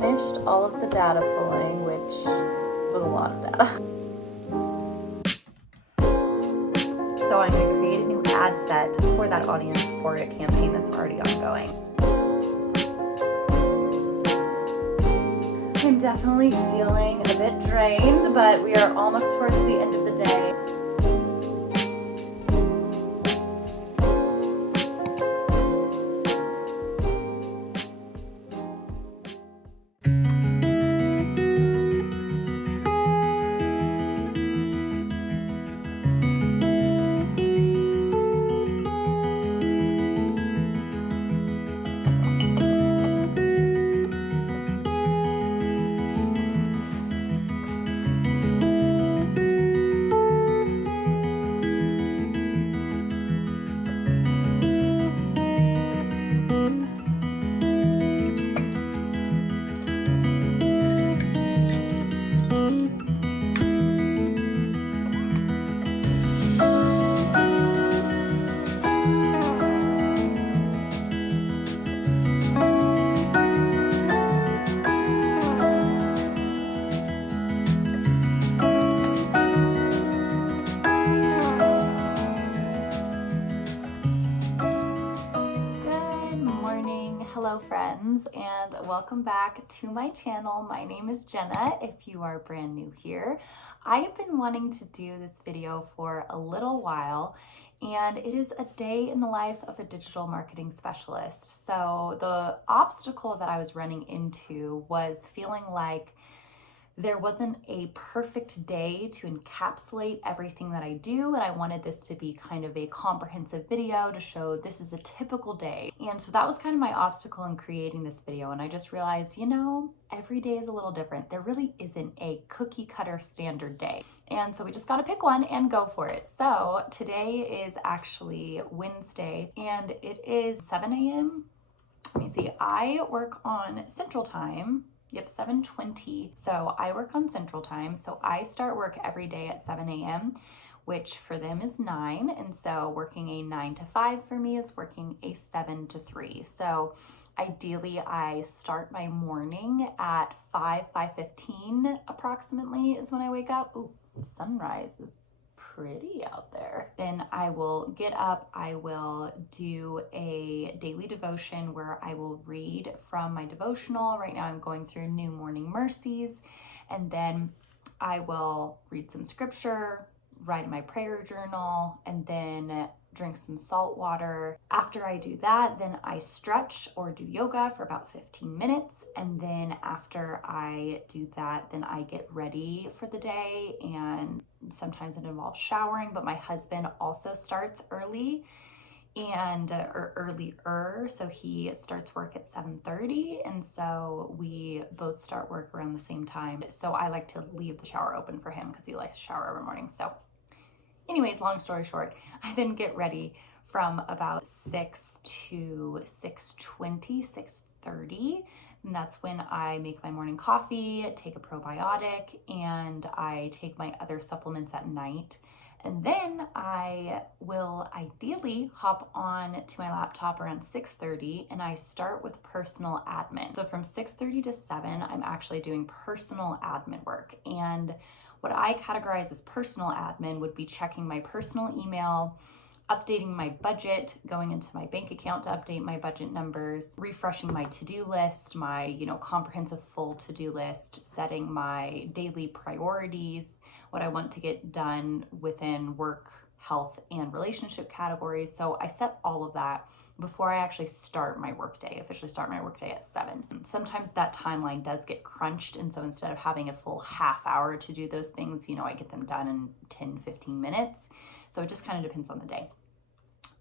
finished all of the data pulling, which was a lot of data. So I'm going to create a new ad set for that audience for a campaign that's already ongoing. I'm definitely feeling a bit drained, but we are almost towards the end of the day. Hello friends, and welcome back to my channel. My name is Jenna if you are brand new here. I have been wanting to do this video for a little while, and it is a day in the life of a digital marketing specialist. So the obstacle that I was running into was feeling like there wasn't a perfect day to encapsulate everything that I do, and I wanted this to be kind of a comprehensive video to show this is a typical day. And so that was kind of my obstacle in creating this video, and I just realized, you know, every day is a little different. There really isn't a cookie cutter standard day. And so we just got to pick one and go for it. So today is actually Wednesday, and it is 7 a.m. Let me see, I work on Central Time. Yep, 7:20. So I work on Central Time. So I start work every day at 7 a.m., which for them is 9. And so working a 9 to 5 for me is working a 7 to 3. So ideally I start my morning at 5:15 approximately is when I wake up. Ooh, sunrise is pretty out there. Then I will get up, I will do a daily devotion where I will read from my devotional. Right now I'm going through New Morning Mercies, and then I will read some scripture, write in my prayer journal, and then drink some salt water. After I do that, then I stretch or do yoga for about 15 minutes. And then after I do that, then I get ready for the day. And sometimes it involves showering, but my husband also starts early or earlier. So he starts work at 7:30. And so we both start work around the same time. So I like to leave the shower open for him because he likes to shower every morning. So anyways, long story short, I then get ready from about 6 to 6:20, 6:30. And that's when I make my morning coffee, take a probiotic, and I take my other supplements at night. And then I will ideally hop on to my laptop around 6:30 and I start with personal admin. So from 6:30 to 7, I'm actually doing personal admin work. And what I categorize as personal admin would be checking my personal email, updating my budget, going into my bank account to update my budget numbers, refreshing my to-do list, my, comprehensive full to-do list, setting my daily priorities, what I want to get done within work, health, and relationship categories. So I set all of that before I actually start my workday, officially start my workday at 7. Sometimes that timeline does get crunched, and so instead of having a full half hour to do those things, I get them done in 10, 15 minutes. So it just kind of depends on the day.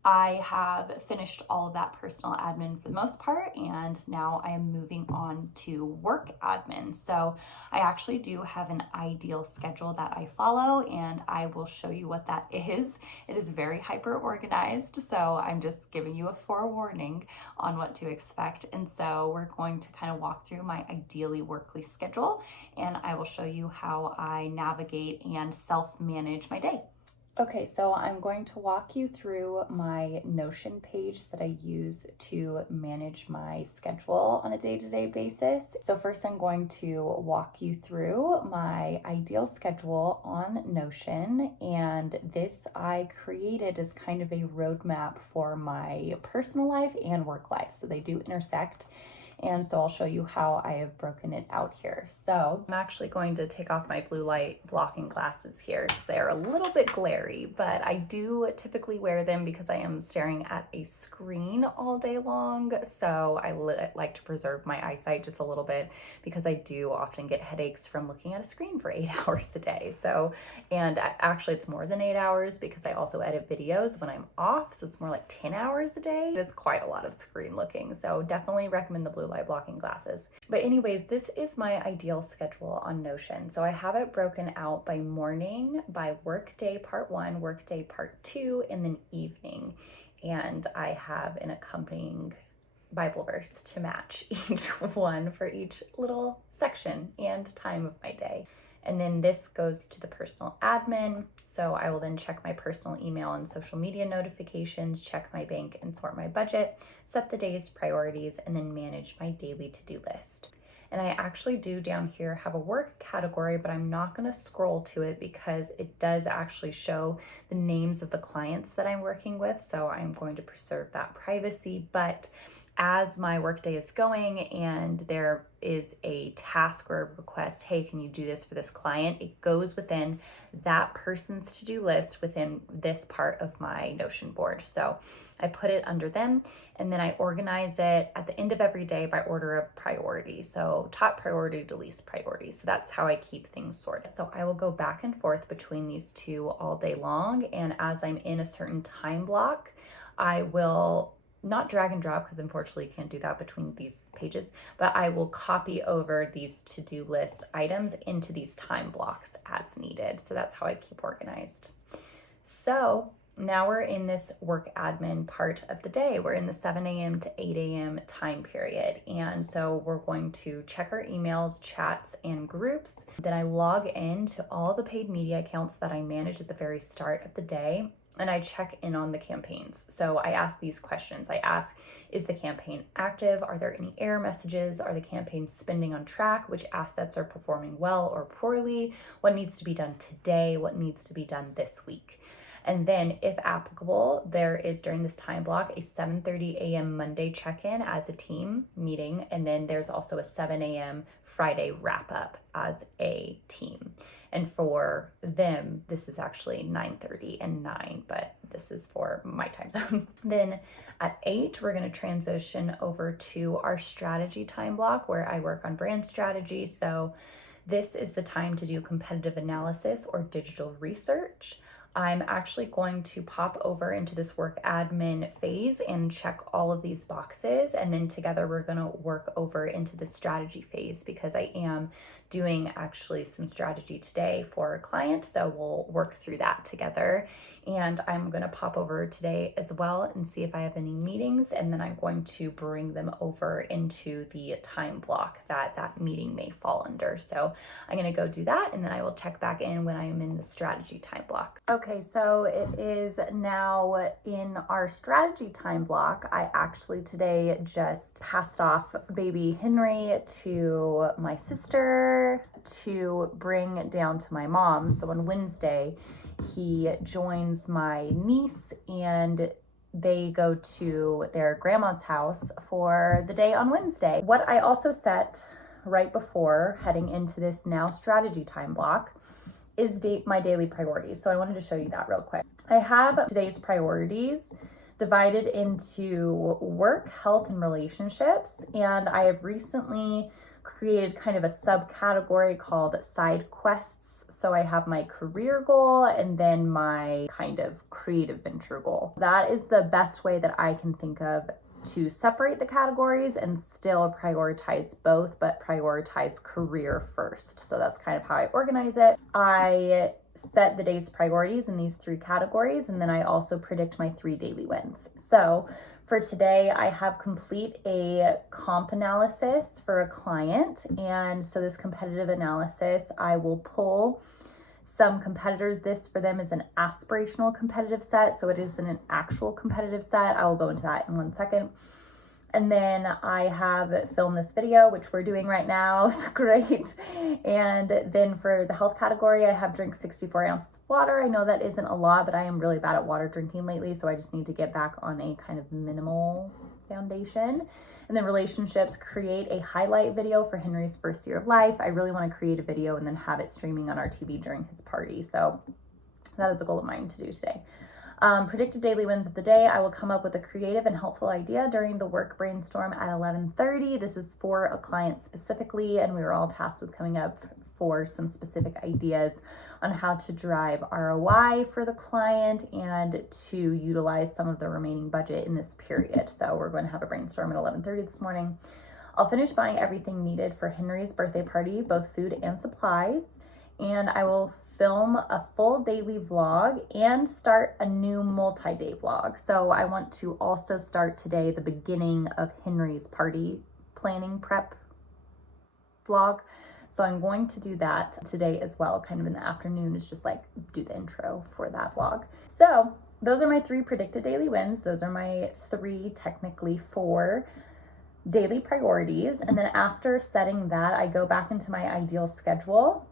I have finished all of that personal admin for the most part, and now I am moving on to work admin. So I actually do have an ideal schedule that I follow, and I will show you what that is. It is very hyper organized, so I'm just giving you a forewarning on what to expect. And so we're going to kind of walk through my ideally workly schedule, and I will show you how I navigate and self-manage my day. Okay, so I'm going to walk you through my Notion page that I use to manage my schedule on a day-to-day basis. So first I'm going to walk you through my ideal schedule on Notion, and this I created as kind of a roadmap for my personal life and work life. So they do intersect. And so I'll show you how I have broken it out here. So I'm actually going to take off my blue light blocking glasses here because they are a little bit glary, but I do typically wear them because I am staring at a screen all day long. So I like to preserve my eyesight just a little bit because I do often get headaches from looking at a screen for 8 hours a day. So, and actually it's more than 8 hours because I also edit videos when I'm off. So it's more like 10 hours a day. It is quite a lot of screen looking. So definitely recommend the blue light blocking glasses. But anyways, this is my ideal schedule on Notion. So I have it broken out by morning, by Workday part 1, Workday part 2, and then evening. And I have an accompanying Bible verse to match each one for each little section and time of my day. And then this goes to the personal admin. So I will then check my personal email and social media notifications, check my bank and sort my budget, set the day's priorities, and then manage my daily to-do list. And I actually do down here have a work category, but I'm not going to scroll to it because it does actually show the names of the clients that I'm working with. So I'm going to preserve that privacy. But as my workday is going and there is a task or a request, hey, can you do this for this client? It goes within that person's to-do list within this part of my Notion board. So I put it under them, and then I organize it at the end of every day by order of priority. So top priority to least priority. So that's how I keep things sorted. So I will go back and forth between these two all day long. And as I'm in a certain time block, I will not drag and drop because unfortunately you can't do that between these pages, but I will copy over these to-do list items into these time blocks as needed. So that's how I keep organized. So now we're in this work admin part of the day. We're in the 7 a.m. to 8 a.m. time period. And so we're going to check our emails, chats, and groups. Then I log in to all the paid media accounts that I manage at the very start of the day, and I check in on the campaigns. So I ask these questions. I ask, is the campaign active? Are there any error messages? Are the campaigns spending on track? Which assets are performing well or poorly? What needs to be done today? What needs to be done this week? And then if applicable, there is during this time block a 7:30 a.m. Monday check-in as a team meeting. And then there's also a 7 a.m. Friday wrap-up as a team. And for them, this is actually 9:30 and 9, but this is for my time zone. Then at 8, we're going to transition over to our strategy time block where I work on brand strategy. So this is the time to do competitive analysis or digital research. I'm actually going to pop over into this work admin phase and check all of these boxes. And then together we're going to work over into the strategy phase because I am doing actually some strategy today for a client. So we'll work through that together. And I'm going to pop over today as well and see if I have any meetings. And then I'm going to bring them over into the time block that that meeting may fall under. So I'm going to go do that. And then I will check back in when I am in the strategy time block. Okay, so it is now in our strategy time block. I actually today just passed off baby Henry to my sister to bring down to my mom. So on Wednesday, he joins my niece and they go to their grandma's house for the day on Wednesday. What I also set right before heading into this now strategy time block is my daily priorities. So I wanted to show you that real quick. I have today's priorities divided into work, health, and relationships. And I have recently created kind of a subcategory called side quests. So I have my career goal and then my kind of creative venture goal. That is the best way that I can think of to separate the categories and still prioritize both, but prioritize career first. So that's kind of how I organize it. I set the day's priorities in these 3 categories, and then I also predict my 3 daily wins. So for today, I have complete a comp analysis for a client. And so this competitive analysis, I will pull Some competitors, this for them is an aspirational competitive set, so it isn't an actual competitive set. I will go into that in 1 second. And then I have filmed this video, which we're doing right now, so great. And then for the health category, I have drink 64 ounces of water. I know that isn't a lot, but I am really bad at water drinking lately, so I just need to get back on a kind of minimal foundation. And then relationships, create a highlight video for Henry's first year of life. I really want to create a video and then have it streaming on our TV during his party. So that is a goal of mine to do today. Predicted daily wins of the day. I will come up with a creative and helpful idea during the work brainstorm at 11:30. This is for a client specifically, and we were all tasked with coming up for some specific ideas on how to drive ROI for the client and to utilize some of the remaining budget in this period. So we're going to have a brainstorm at 11:30 this morning. I'll finish buying everything needed for Henry's birthday party, both food and supplies. And I will film a full daily vlog and start a new multi-day vlog. So I want to also start today the beginning of Henry's party planning prep vlog. So I'm going to do that today as well, kind of in the afternoon, is just like do the intro for that vlog. So those are my 3 predicted daily wins. Those are my 3, technically 4 daily priorities. And then after setting that, I go back into my ideal schedule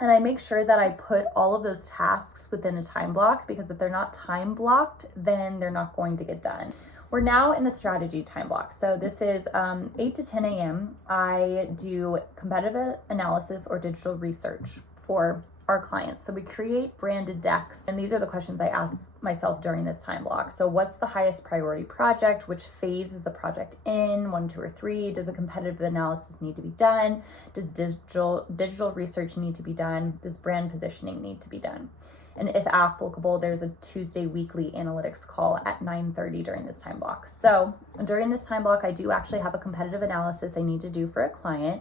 and I make sure that I put all of those tasks within a time block, because if they're not time blocked, then they're not going to get done. We're now in the strategy time block. So this is 8 to 10 a.m. I do competitive analysis or digital research for our clients. So we create branded decks. And these are the questions I ask myself during this time block. So what's the highest priority project? Which phase is the project in? 1, 2, or 3? Does a competitive analysis need to be done? Does digital research need to be done? Does brand positioning need to be done? And if applicable, there's a Tuesday weekly analytics call at 9:30 during this time block. So during this time block, I do actually have a competitive analysis I need to do for a client.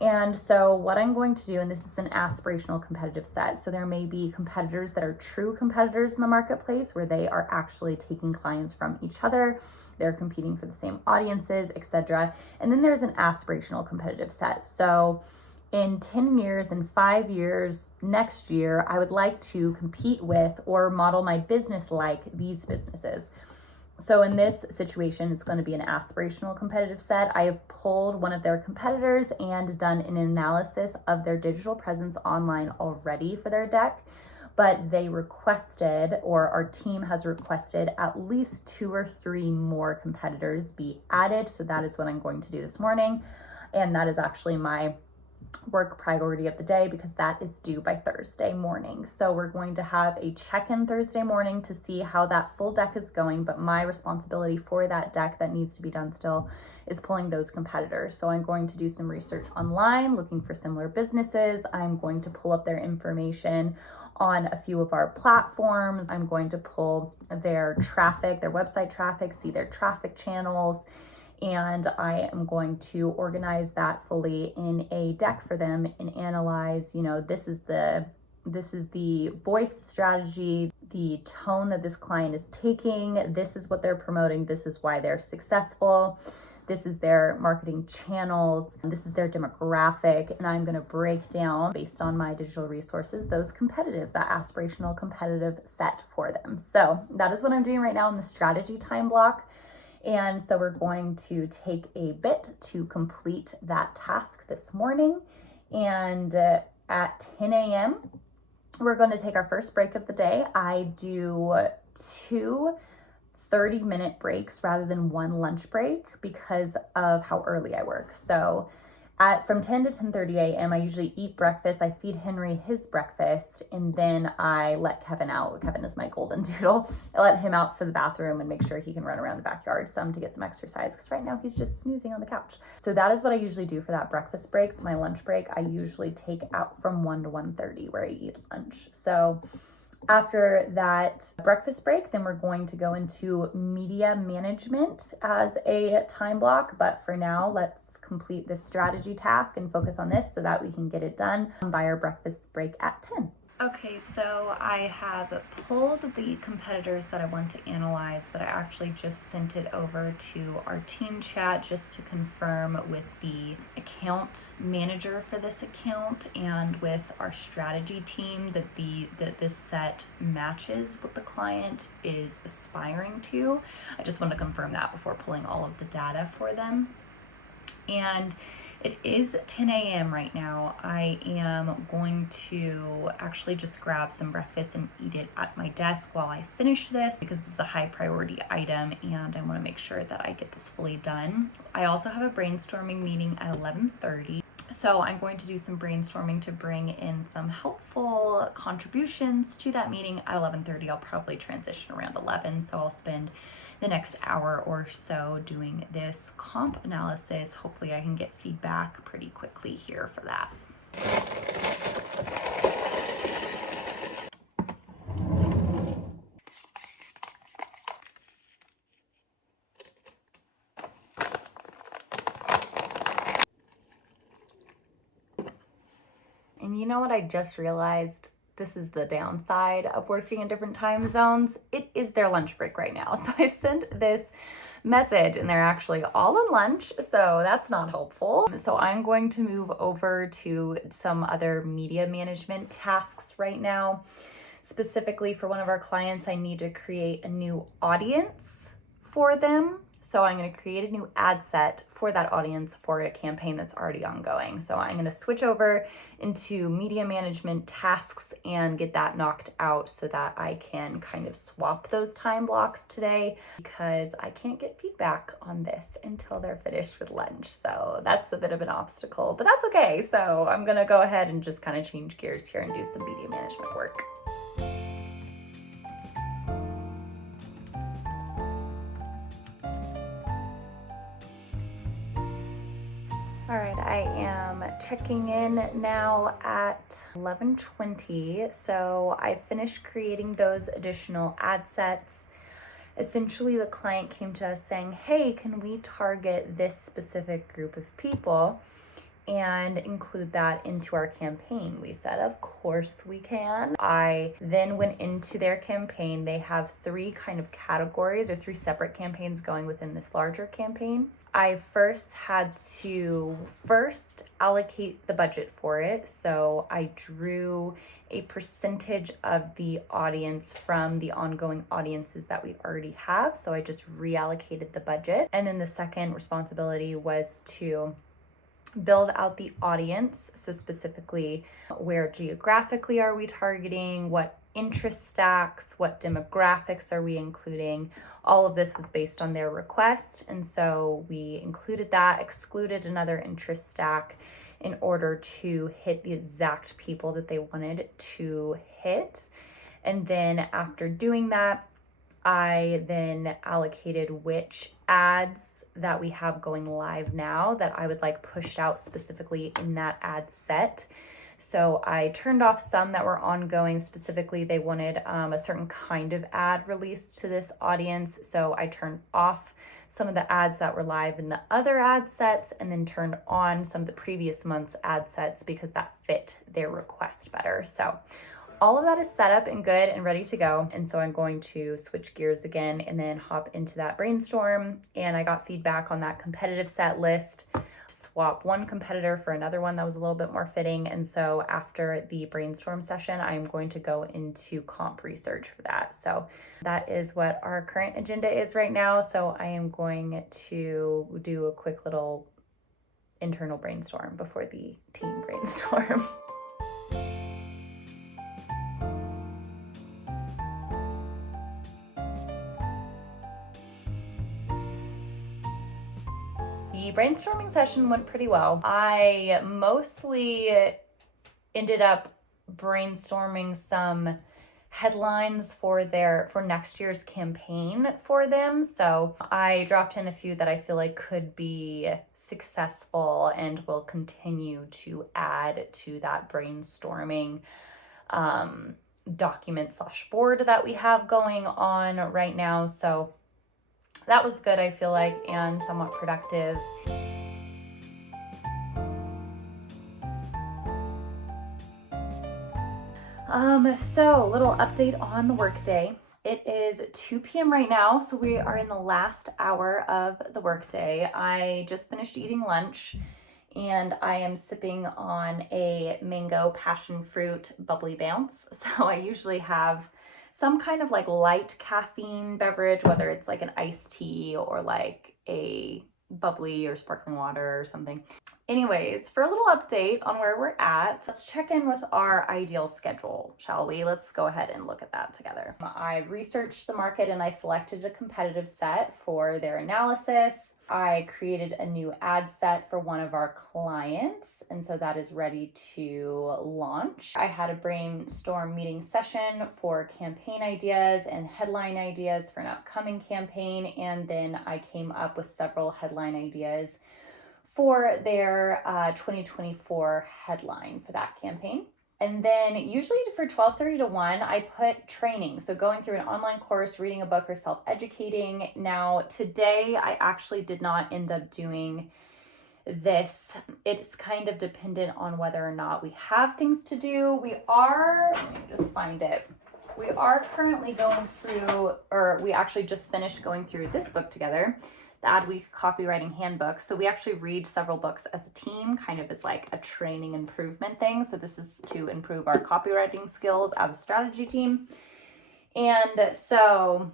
And so what I'm going to do, and this is an aspirational competitive set, so there may be competitors that are true competitors in the marketplace where they are actually taking clients from each other, they're competing for the same audiences, etc. And then there's an aspirational competitive set. So in 10 years, in 5 years, next year, I would like to compete with or model my business like these businesses. So in this situation, it's going to be an aspirational competitive set. I have pulled one of their competitors and done an analysis of their digital presence online already for their deck, but they requested, or our team has requested, at least 2 or 3 more competitors be added. So that is what I'm going to do this morning. And that is actually my work priority of the day, because that is due by Thursday morning. So we're going to have a check-in Thursday morning to see how that full deck is going, but my responsibility for that deck that needs to be done still is pulling those competitors. So I'm going to do some research online, looking for similar businesses. I'm going to pull up their information on a few of our platforms. I'm going to pull their traffic, their website traffic, see their traffic channels, and I am going to organize that fully in a deck for them and analyze, this is the voice strategy, the tone that this client is taking, this is what they're promoting, this is why they're successful, this is their marketing channels, this is their demographic, and I'm going to break down, based on my digital resources, those competitives, that aspirational competitive set for them. So that is what I'm doing right now in the strategy time block. And so we're going to take a bit to complete that task this morning. And at 10 a.m., we're going to take our first break of the day. I do 2 30-minute breaks rather than 1 lunch break because of how early I work. So from 10 to 10:30 a.m., I usually eat breakfast. I feed Henry his breakfast, and then I let Kevin out. Kevin is my golden doodle. I let him out for the bathroom and make sure he can run around the backyard some to get some exercise, because right now he's just snoozing on the couch. So that is what I usually do for that breakfast break. My lunch break, I usually take out from 1 to 1:30 where I eat lunch. So after that breakfast break, then we're going to go into media management as a time block. But for now, let's complete this strategy task and focus on this so that we can get it done by our breakfast break at 10. Okay, so I have pulled the competitors that I want to analyze, but I actually just sent it over to our team chat just to confirm with the account manager for this account and with our strategy team that this set matches what the client is aspiring to. I just want to confirm that before pulling all of the data for them. And it is 10 a.m. right now. I am going to actually just grab some breakfast and eat it at my desk while I finish this because this is a high priority item and I want to make sure that I get this fully done. I also have a brainstorming meeting at 11:30. So I'm going to do some brainstorming to bring in some helpful contributions to that meeting at 11:30. I'll probably transition around 11, so I'll spend the next hour or so doing this comp analysis. Hopefully I can get feedback pretty quickly here for that. And you know what I just realized? This is the downside of working in different time zones. It is their lunch break right now. So I sent this message and they're actually all on lunch, so that's not helpful. So I'm going to move over to some other media management tasks right now. Specifically for one of our clients, I need to create a new audience for them. So I'm going to create a new ad set for that audience for a campaign that's already ongoing. So I'm going to switch over into media management tasks and get that knocked out so that I can kind of swap those time blocks today because I can't get feedback on this until they're finished with lunch. So that's a bit of an obstacle, but that's okay. So I'm going to go ahead and just kind of change gears here and do some media management work. All right, I am checking in now at 11:20. So I finished creating those additional ad sets. Essentially, the client came to us saying, hey, can we target this specific group of people and include that into our campaign? We said, of course we can. I then went into their campaign. They have three kind of categories or three separate campaigns going within this larger campaign. I first had to allocate the budget for it. So I drew a percentage of the audience from the ongoing audiences that we already have. So I just reallocated the budget. And then the second responsibility was to build out the audience. So specifically, where geographically are we targeting? What interest stacks? What demographics are we including? All of this was based on their request. And so we included that, excluded another interest stack in order to hit the exact people that they wanted to hit. And then after doing that, I then allocated which ads that we have going live now that I would like pushed out specifically in that ad set. So I turned off some that were ongoing. Specifically, they wanted a certain kind of ad released to this audience. So I turned off some of the ads that were live in the other ad sets and then turned on some of the previous month's ad sets because that fit their request better. So all of that is set up and good and ready to go. And so I'm going to switch gears again and then hop into that brainstorm. And I got feedback on that competitive set list, swap one competitor for another one that was a little bit more fitting. And so after the brainstorm session, I'm going to go into comp research for that. So that is what our current agenda is right now. So I am going to do a quick little internal brainstorm before the team brainstorm. The brainstorming session went pretty well. I mostly ended up brainstorming some headlines for next year's campaign for them. So I dropped in a few that I feel like could be successful and will continue to add to that brainstorming document / board that we have going on right now. So that was good, I feel like, and somewhat productive. So little update on the workday. It is 2 p.m. right now, so we are in the last hour of the workday. I just finished eating lunch and I am sipping on a mango passion fruit bubbly bounce. So I usually have some kind of like light caffeine beverage, whether it's like an iced tea or like a bubbly or sparkling water or something. Anyways, for a little update on where we're at, let's check in with our ideal schedule, shall we? Let's go ahead and look at that together. I researched the market and I selected a competitive set for their analysis. I created a new ad set for one of our clients, and so that is ready to launch. I had a brainstorm meeting session for campaign ideas and headline ideas for an upcoming campaign, and then I came up with several headline ideas for their 2024 headline for that campaign. And then usually for 12:30 to 1, I put training. So going through an online course, reading a book, or self-educating. Now today, I actually did not end up doing this. It's kind of dependent on whether or not we have things to do. Let me just find it. We are currently going through, or we actually just finished going through this book together, the Adweek Copywriting Handbook. So we actually read several books as a team, kind of as like a training improvement thing. So this is to improve our copywriting skills as a strategy team. And so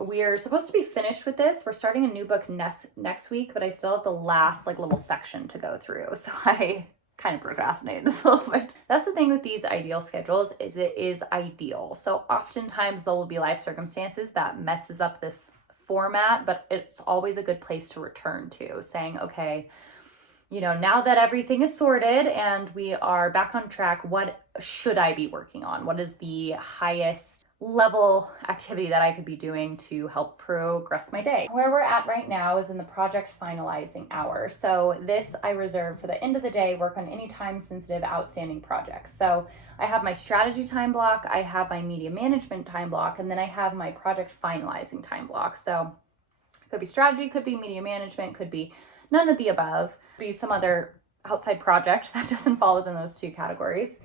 we're supposed to be finished with this. We're starting a new book next week, but I still have the last like little section to go through. So I kind of procrastinated this a little bit. That's the thing with these ideal schedules, is it is ideal. So oftentimes there will be life circumstances that messes up this format, but it's always a good place to return to, saying, okay, now that everything is sorted and we are back on track, what should I be working on? What is the highest level activity that I could be doing to help progress my day? Where we're at right now is in the project finalizing hour. So this I reserve for the end of the day, work on any time sensitive outstanding projects. So I have my strategy time block, I have my media management time block, and then I have my project finalizing time block. So it could be strategy, could be media management, could be none of the above, could be some other outside project that doesn't fall within those two categories.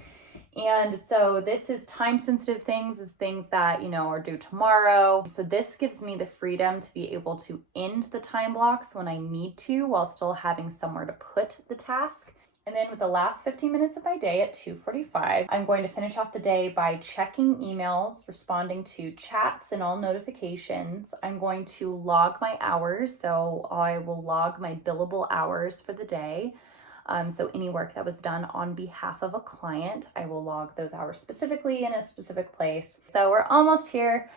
And so this is time sensitive things, is things that, are due tomorrow. So this gives me the freedom to be able to end the time blocks when I need to, while still having somewhere to put the task. And then with the last 15 minutes of my day at 2:45, I'm going to finish off the day by checking emails, responding to chats and all notifications. I'm going to log my hours. So I will log my billable hours for the day. So any work that was done on behalf of a client, I will log those hours specifically in a specific place. So we're almost here.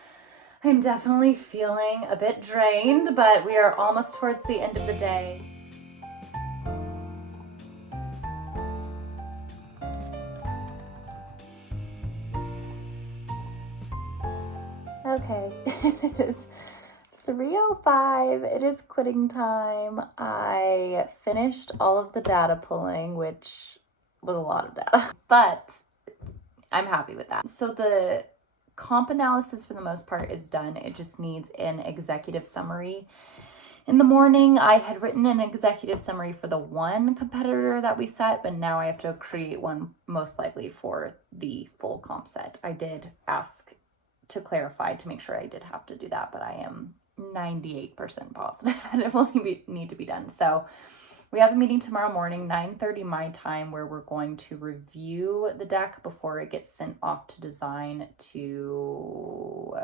I'm definitely feeling a bit drained, but we are almost towards the end of the day. Okay, it is 3:05. It is quitting time. I finished all of the data pulling, which was a lot of data, but I'm happy with that. So the comp analysis for the most part is done. It just needs an executive summary. In the morning, I had written an executive summary for the one competitor that we set, but now I have to create one most likely for the full comp set. I did ask to clarify to make sure I did have to do that, but I am 98% positive that it will need to be done. So we have a meeting tomorrow morning, 9:30 my time, where we're going to review the deck before it gets sent off to design to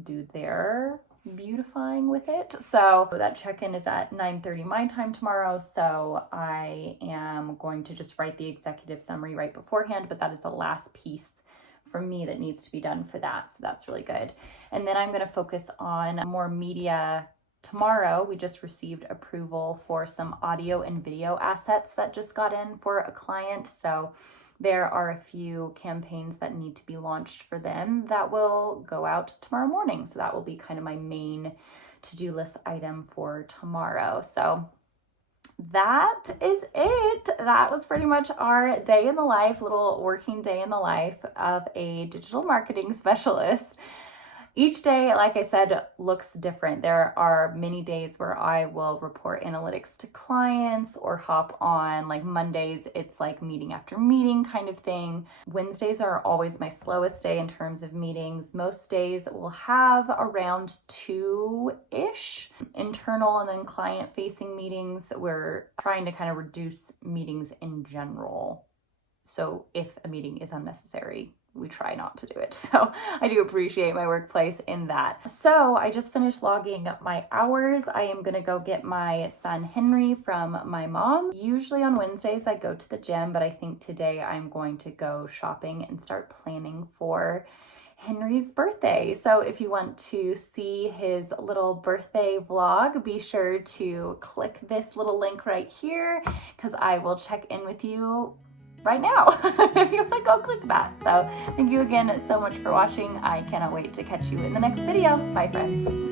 do their beautifying with it. So that check-in is at 9:30 my time tomorrow. So I am going to just write the executive summary right beforehand, but that is the last piece for me that needs to be done for that. So that's really good. And then I'm going to focus on more media tomorrow. We just received approval for some audio and video assets that just got in for a client. So there are a few campaigns that need to be launched for them that will go out tomorrow morning. So that will be kind of my main to-do list item for tomorrow. So that is it. That was pretty much our day in the life, little working day in the life of a digital marketing specialist. Each day, like I said, looks different. There are many days where I will report analytics to clients or hop on, like Mondays, it's like meeting after meeting kind of thing. Wednesdays are always my slowest day in terms of meetings. Most days will have around 2-ish internal and then client facing meetings. We're trying to kind of reduce meetings in general. So if a meeting is unnecessary, we try not to do it. So I do appreciate my workplace in that. So I just finished logging my hours. I am gonna go get my son Henry from my mom. Usually on Wednesdays I go to the gym, but I think today I'm going to go shopping and start planning for Henry's birthday. So if you want to see his little birthday vlog, be sure to click this little link right here because I will check in with you right now if you want to go click that. So thank you again so much for watching. I cannot wait to catch you in the next video. Bye friends.